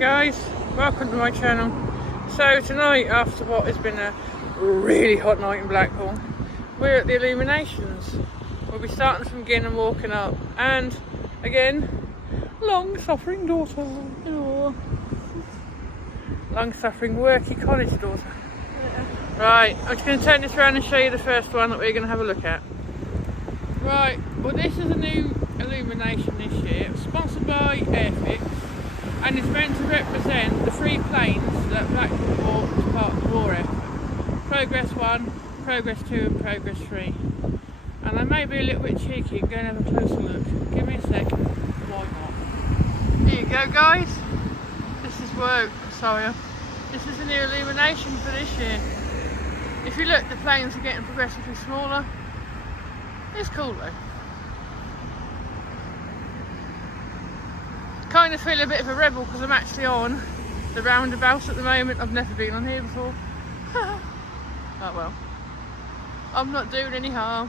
guys, welcome to my channel. So tonight, after what has been a really hot night in Blackpool, we're at the Illuminations. We'll be starting from again and walking up, and again, long-suffering daughter, long-suffering worky college daughter. Right, I'm just going to turn this around and show you the first one that we're going to have a look at. Right, well this is a new illumination this year, sponsored by Airfix, and it's meant to represent the three planes that Blackpool bought as part of the war effort. Progress 1, Progress 2 and Progress 3. And I may be a little bit cheeky and go and have a closer look. Give me a second. Why not? Here you go guys. This is this is a new illumination for this year. If you look, the planes are getting progressively smaller. It's cool though. Kind of feel a bit of a rebel because I'm actually on the roundabout at the moment. I've never been on here before. Oh well. I'm not doing any harm.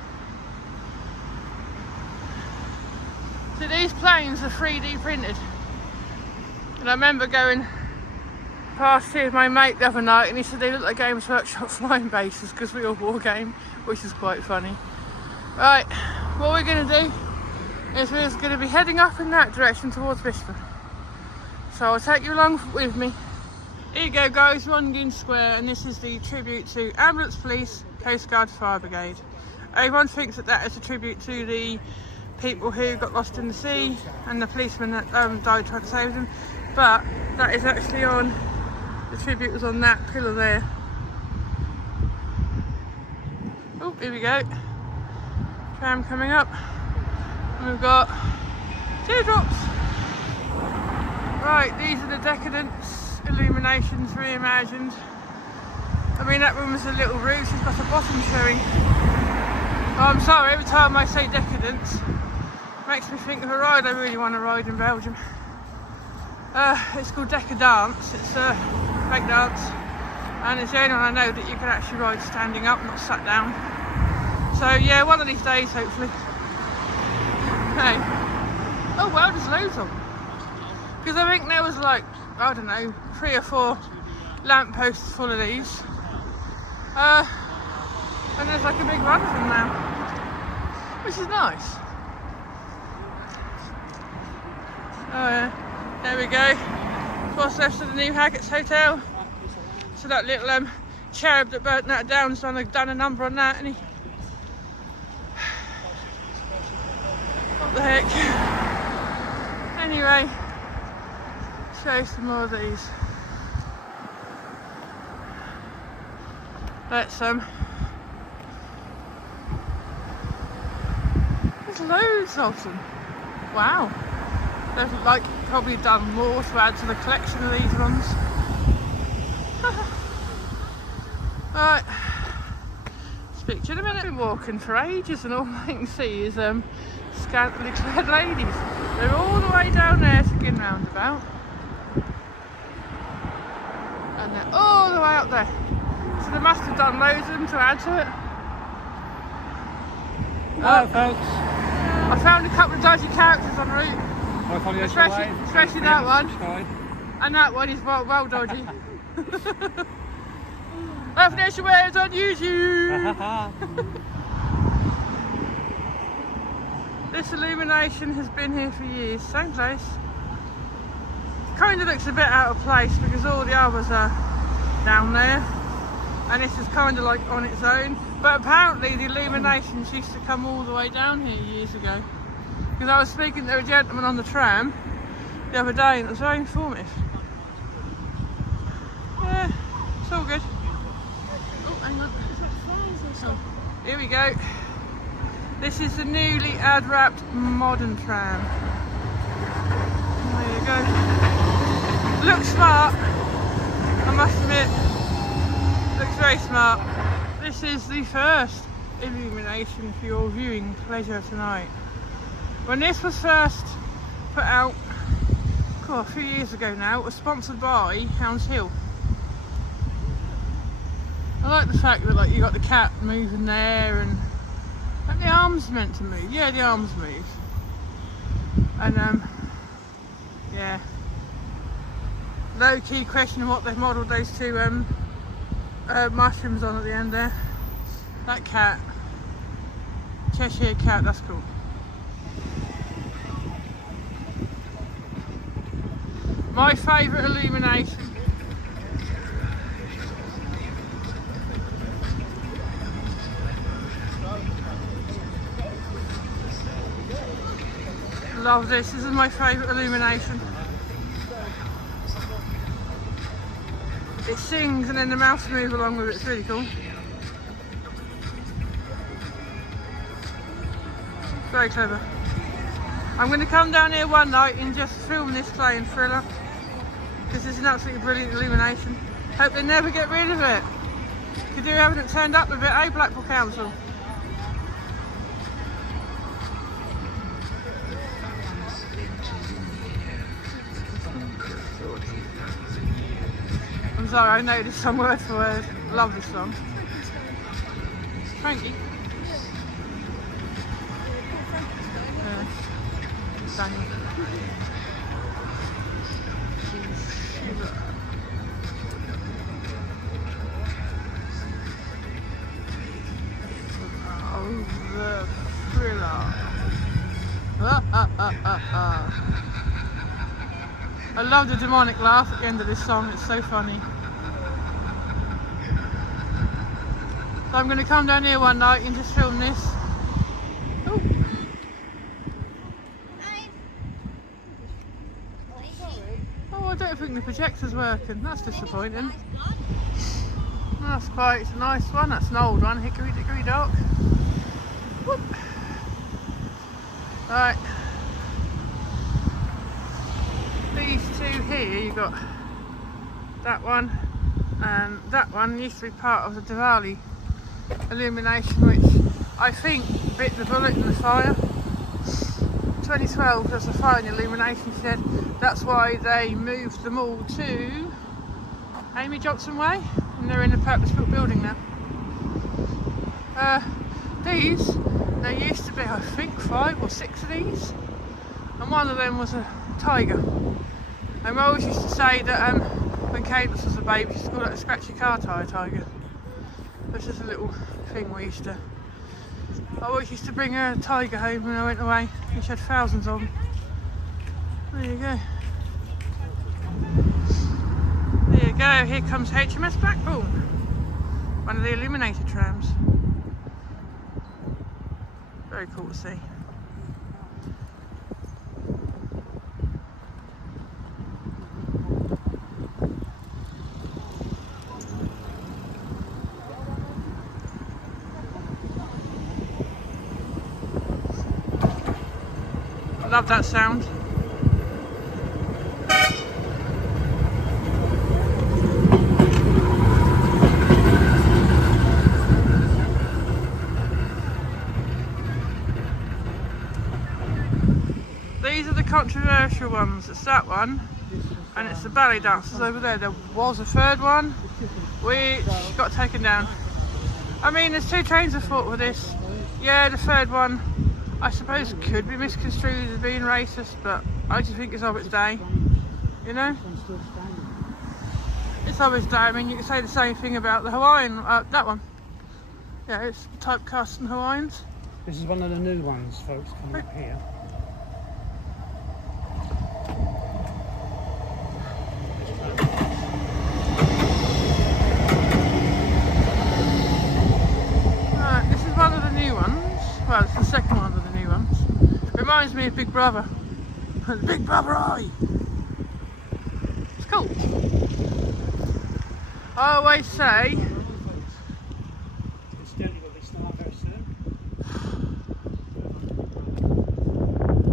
So these planes are 3D printed. And I remember going past here with my mate the other night and he said they look like Games Workshop flying bases because we all war game, which is quite funny. Right, what we're going to do is we're going to be heading up in that direction towards Bishop. So I'll take you along with me. Here you go guys, we're on Gun Square and this is the tribute to Ambulance Police, Coast Guard, Fire Brigade. Everyone thinks that that is a tribute to the people who got lost in the sea and the policemen that died trying to save them, but that is actually on, the tribute was on that pillar there. Oh, here we go. Tram coming up. And we've got teardrops. Right, these are the Decadence illuminations reimagined. I mean, that one was a little roof, she's got a bottom showing. Oh, I'm sorry, every time I say Decadence, it makes me think of a ride I really want to ride in Belgium. It's called Decadence, it's a break dance, and it's the only one I know that you can actually ride standing up, not sat down. So yeah, one of these days hopefully. Hey. Oh well, there's loads of them. Because I think there was like, I don't know, 3 or 4 lampposts full of these. And there's like a big run of them now, which is nice. Oh yeah, there we go. What's left of the new Haggett's Hotel. So that little cherub that burnt that down has done a number on that, and he... What the heck. Anyway, show some more of these. Let's there's loads of them. Wow. They've like probably done more to add to the collection of these ones. Right. Speak to you in a minute. I've been walking for ages and all I can see is scantily clad ladies. They're all the way down there to Gin Roundabout. And they're all the way up there. So they must have done loads of them to add to it. Hello folks. I found a couple of dodgy characters en route. Especially that one. And that one is well dodgy. Financial waves on YouTube. This illumination has been here for years, same place. Kind of looks a bit out of place because all the others are down there. And this is kind of like on its own. But apparently the illuminations used to come all the way down here years ago. Because I was speaking to a gentleman on the tram the other day and it was very informative. Yeah, it's all good. Oh, hang on. Oh, here we go. This is the newly ad-wrapped modern tram. There you go. Looks smart, I must admit. Looks very smart. This is the first illumination for your viewing pleasure tonight. When this was first put out, a few years ago now, it was sponsored by Hounds Hill. I like the fact that like you got the cat moving there and the arms meant to move. Yeah, the arms move. And yeah. low-key questioning what they've modelled those two mushrooms on at the end there. That cat, Cheshire cat, that's cool. My favourite illumination. Love this. This is my favourite illumination. It sings and then the mouse moves along with it. It's really cool. Very clever. I'm going to come down here one night and just film this playing Thriller, because it's an absolutely brilliant illumination. Hope they never get rid of it. Could do having it turned up a bit, eh, Blackpool Council? I'm sorry, I know this song word for word. Love this song. Frankie. Daniel. Oh, the Thriller. I love the demonic laugh at the end of this song, it's so funny. So I'm going to come down here one night and just film this. Oh. Oh, I don't think the projector's working, that's disappointing. That's quite a nice one, that's an old one, Hickory Dickory Dock. Whoop. Right. These two here, you've got that one and that one used to be part of the Diwali illumination, which I think bit the bullet in the fire. 2012 there's a fire in the illumination shed, that's why they moved them all to Amy Johnson Way and they're in a purpose-built building now. These, there used to be I think 5 or 6 of these, and one of them was a tiger. And we always used to say that when Cadence was a baby, we used to call it a scratchy car tyre tiger. This is a little thing we used to... I always used to bring a tiger home when I went away, and she had thousands of them. There you go. There you go, here comes HMS Blackpool. One of the illuminated trams. Very cool to see. Love that sound. These are the controversial ones. It's that one, and it's the ballet dancers over there. There was a third one, which got taken down. I mean, there's two trains of thought with this. Yeah, the third one, I suppose could be misconstrued as being racist, but I just think it's of its day, you know? It's of its day. I mean, you could say the same thing about the Hawaiian, that one. Yeah, it's typecast in Hawaiians. This is one of the new ones, folks, coming up here. Right, this is one of the new ones. Well, it's the second one of the new ones. Reminds me of Big Brother. The Big Brother eye. It's cool. I always say...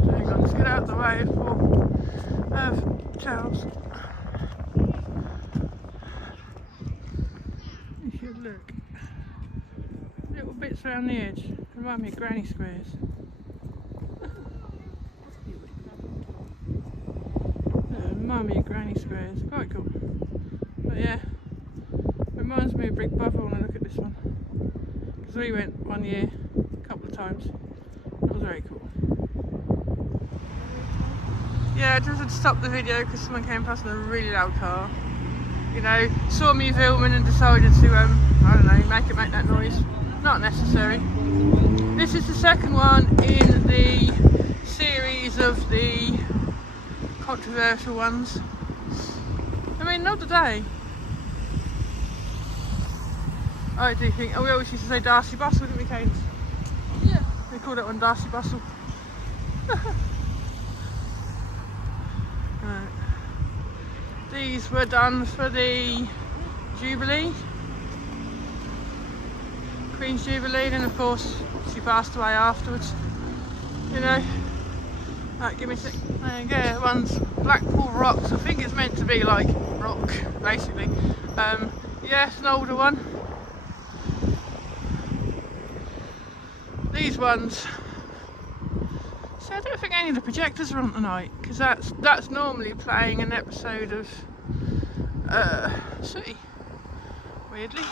Hang on, let's get out of the way for Charles. You should look. Little bits around the edge. Remind me of granny squares. Remind me of granny squares. Quite cool. But yeah, reminds me of Big Brother when I look at this one. Because we went one year, a couple of times. It was very cool. Yeah, I just had to stop the video because someone came past in a really loud car. You know, saw me filming and decided to, I don't know, make that noise. Not necessary. This is the second one in the series of the controversial ones. I mean, not today. I do think, we always used to say Darcy Bustle, didn't we, Kate? Yeah. They called that one Darcy Bustle. Right. These were done for the Jubilee, Queen's Jubilee, and of course she passed away afterwards. You know. Right, give me a sec. There you go. One's Blackpool Rocks. I think it's meant to be like rock, basically. Yeah, it's an older one. These ones. So I don't think any of the projectors are on tonight because that's normally playing an episode of City. Weirdly,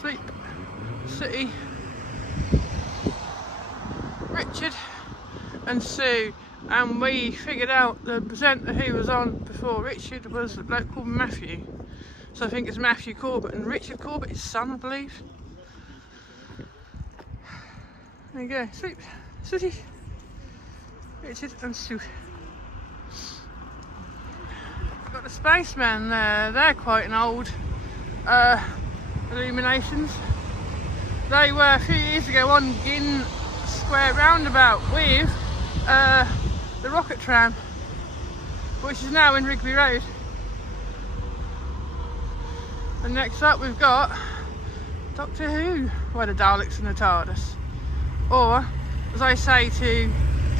Sleep City. Richard and Sue, and we figured out the presenter who was on before Richard was a bloke called Matthew. So I think it's Matthew Corbett and Richard Corbett, his son, I believe. There you go, Sleep City. Richard and Sue. Got the Spaceman there. They're quite an old illuminations. They were a few years ago on Ginn Square roundabout with the rocket tram, which is now in Rigby Road. And next up we've got Doctor Who, where the Daleks and the TARDIS. Or, as I say to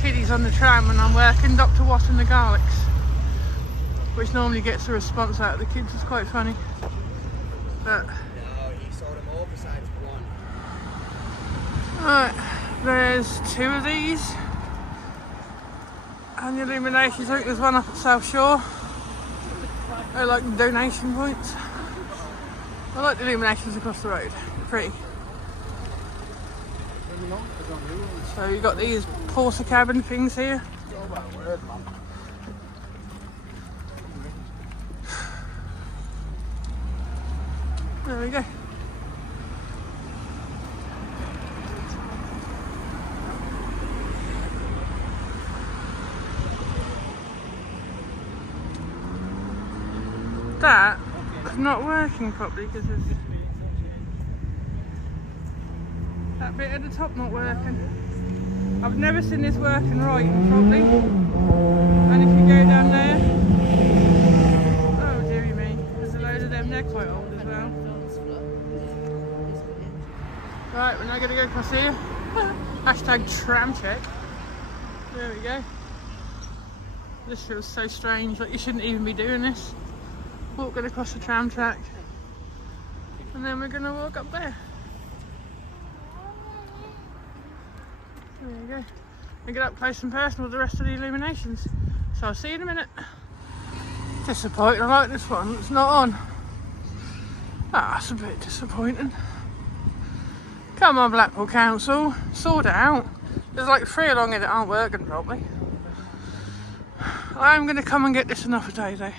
kiddies on the tram when I'm working, Dr. Watt and the Garlics, which normally gets a response out of the kids. It's quite funny. But no, he saw them all besides one. right, there's two of these. And the illuminations, I think there's one up at South Shore. They're like the donation points. I like the illuminations across the road. Pretty. So you've got these porter cabin things here. There we go. That is not working properly because of that bit at the top not working. I've never seen this working right properly. And if you go down there, oh dearie me, there's a load of them. They're quite old as well. Right, we're now going to go across here. Hashtag tram check. There we go. This feels so strange, like you shouldn't even be doing this. Walking across the tram track. And then we're going to walk up there. There you go. And get up close and personal with the rest of the illuminations. So I'll see you in a minute. Disappointing, I like this one, it's not on. Ah, it's a bit disappointing. Come on Blackpool Council, sort it out. There's like 3 along here that aren't working properly. I'm going to come and get this another day though.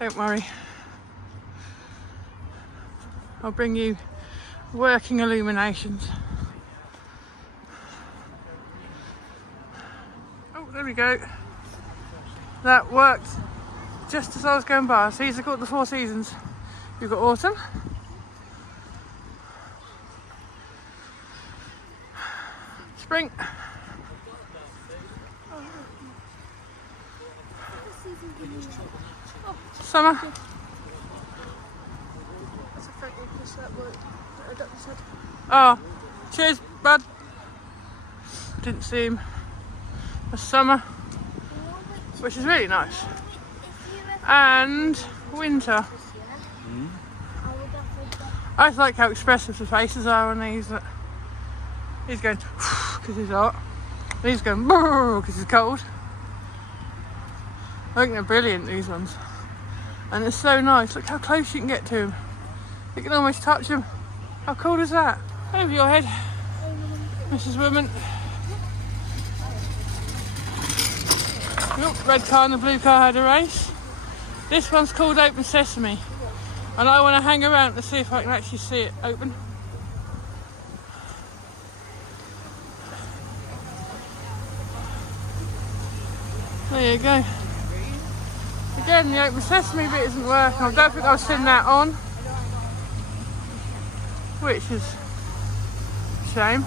Don't worry. I'll bring you working illuminations. Oh, there we go. That worked just as I was going by. So these are called the 4 seasons. You've got autumn, spring, summer. Oh, cheers, bud. Didn't see him. The summer, which is really nice, and winter. I just like how expressive the faces are on these. He's going because he's hot. And he's going because he's cold. I think they're brilliant, these ones. And it's so nice. Look how close you can get to them. You can almost touch them. How cool is that? Over your head, Mrs. Woman. Look, red car and the blue car had a race. This one's called Open Sesame. And I want to hang around to see if I can actually see it open. There you go. Again, the Open Sesame bit isn't working. I don't think I've seen that on. Which is a shame.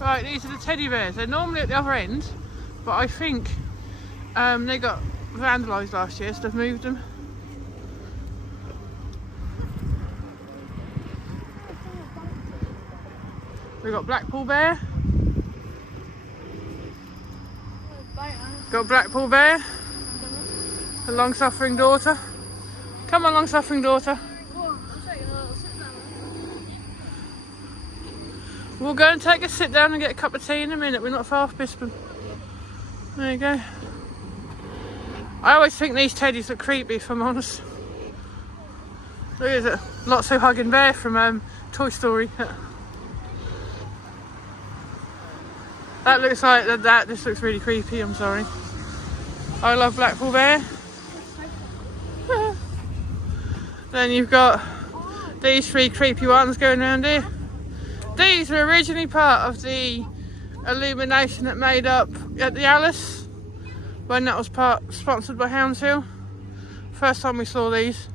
Right, these are the teddy bears. They're normally at the other end, but I think they got vandalised last year, so they've moved them. We've got Blackpool Bear. Got Blackpool Bear. A long-suffering daughter. Come on, long-suffering daughter. We'll go and take a sit down and get a cup of tea in a minute. We're not far off Bispham. There you go. I always think these teddies look creepy, if I'm honest. Look at it. Lotso hugging bear from Toy Story. That looks like that. This looks really creepy. I'm sorry. I love Blackpool Bear. Then you've got these three creepy ones going around here. These were originally part of the illumination that made up at the Alice when that was sponsored by Hounds Hill. First time we saw these.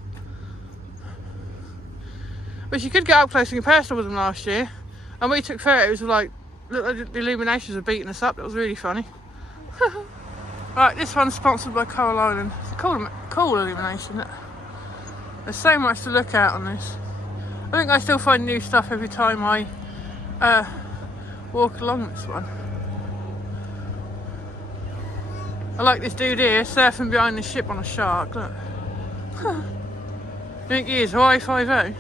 Which you could get up close and personal with them last year. And we took photos of like, look like the illuminations were beating us up. That was really funny. Right, this one's sponsored by Coral Island. It's a cool illumination. There's so much to look at on this. I think I still find new stuff every time I walk along this one. I like this dude here surfing behind the ship on a shark. Look. I think he is Hawaii 5-0.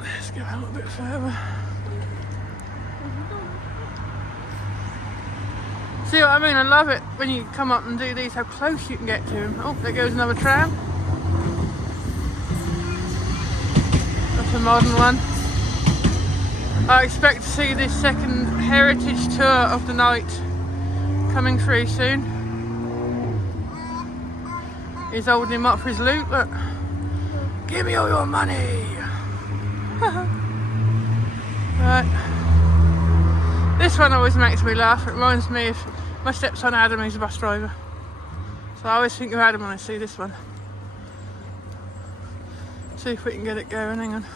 Let's go a little bit further. See what I mean? I love it when you come up and do these, how close you can get to him. Oh, there goes another tram. That's a modern one. I expect to see this second heritage tour of the night coming through soon. He's holding him up for his loot, look. Give me all your money. Right. This one always makes me laugh. It reminds me of my stepson Adam, who's a bus driver. So I always think of Adam when I see this one. See if we can get it going, hang on.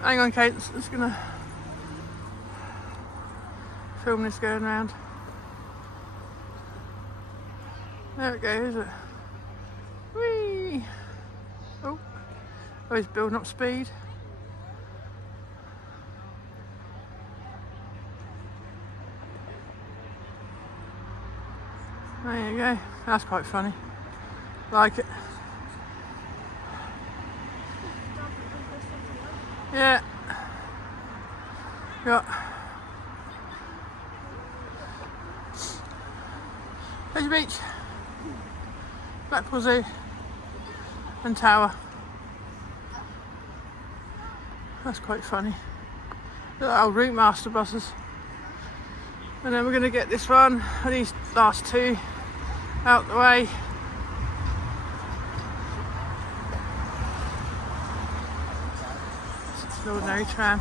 Hang on, Kate, I'm just gonna film this going round. There it goes, is it? Whee! Oh, he's building up speed. There you go, that's quite funny. Like it. Yeah. Got Pleasure Beach, Blackpool Zoo and Tower. That's quite funny. Look at old Route Master buses. And then we're going to get this one and these last two out the way. It's an ordinary tram.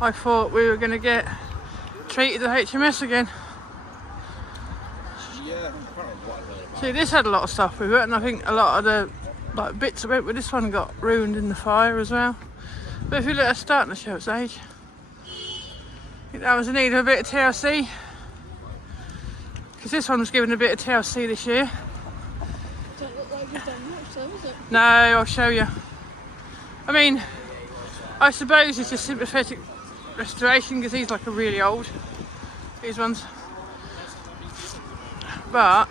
I thought we were going to get treated at HMS again. See, this had a lot of stuff with it, and I think a lot of the bits of it, but this one got ruined in the fire as well. But if you look at starting to show its age, I think that was in need of a bit of TLC, because this one was given a bit of TLC this year. Don't look like you've done much though, is it? No, I'll show you. I mean, I suppose it's just sympathetic restoration because he's like a really old, these ones. But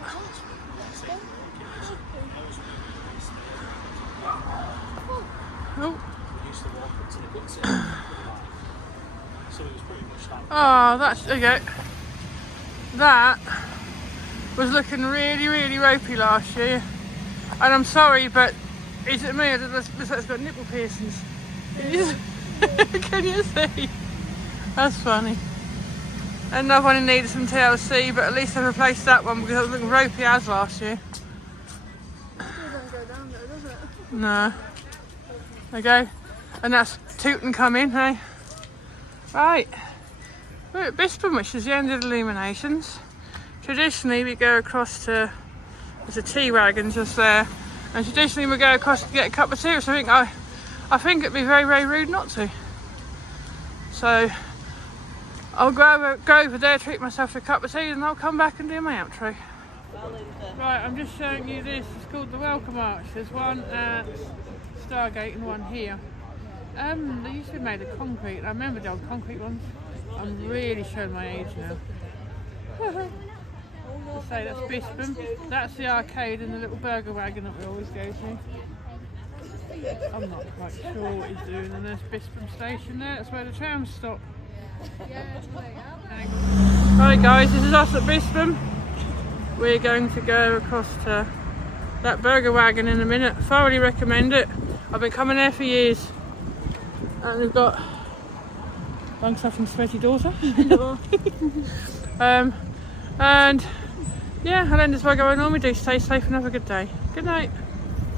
oh, that's, there you go. That was looking really, really ropey last year. And I'm sorry, but is it me or does it looks like it's got nipple piercings? Can you see? That's funny. Another one needed some TLC, but at least I replaced that one because it was looking ropey as last year. Still don't go down there, does it? No. There you go. And that's Tootin coming, hey? Right. We're at Bisping, which is the end of the illuminations. Traditionally, we go across to, there's a tea wagon just there. And traditionally, we go across to get a cup of tea, so I think it'd be very, very rude not to. So, I'll go over there, treat myself to a cup of tea, and I'll come back and do my outro. Right, I'm just showing you this. It's called the Welcome Arch. There's one at Stargate and one here. They used to be made of concrete. I remember the old concrete ones. I'm really showing my age now. I'll say that's Bisping. That's the arcade and the little burger wagon that we always go to. I'm not quite sure what he's doing. And there's Bisping Station there. That's where the trams stop. Right guys, this is us at Bisping. We're going to go across to that burger wagon in a minute. Thoroughly recommend it. I've been coming there for years. And we've got long suffering sweaty daughter. And yeah, I'll end this by going on. We do stay safe and have a good day. Good night.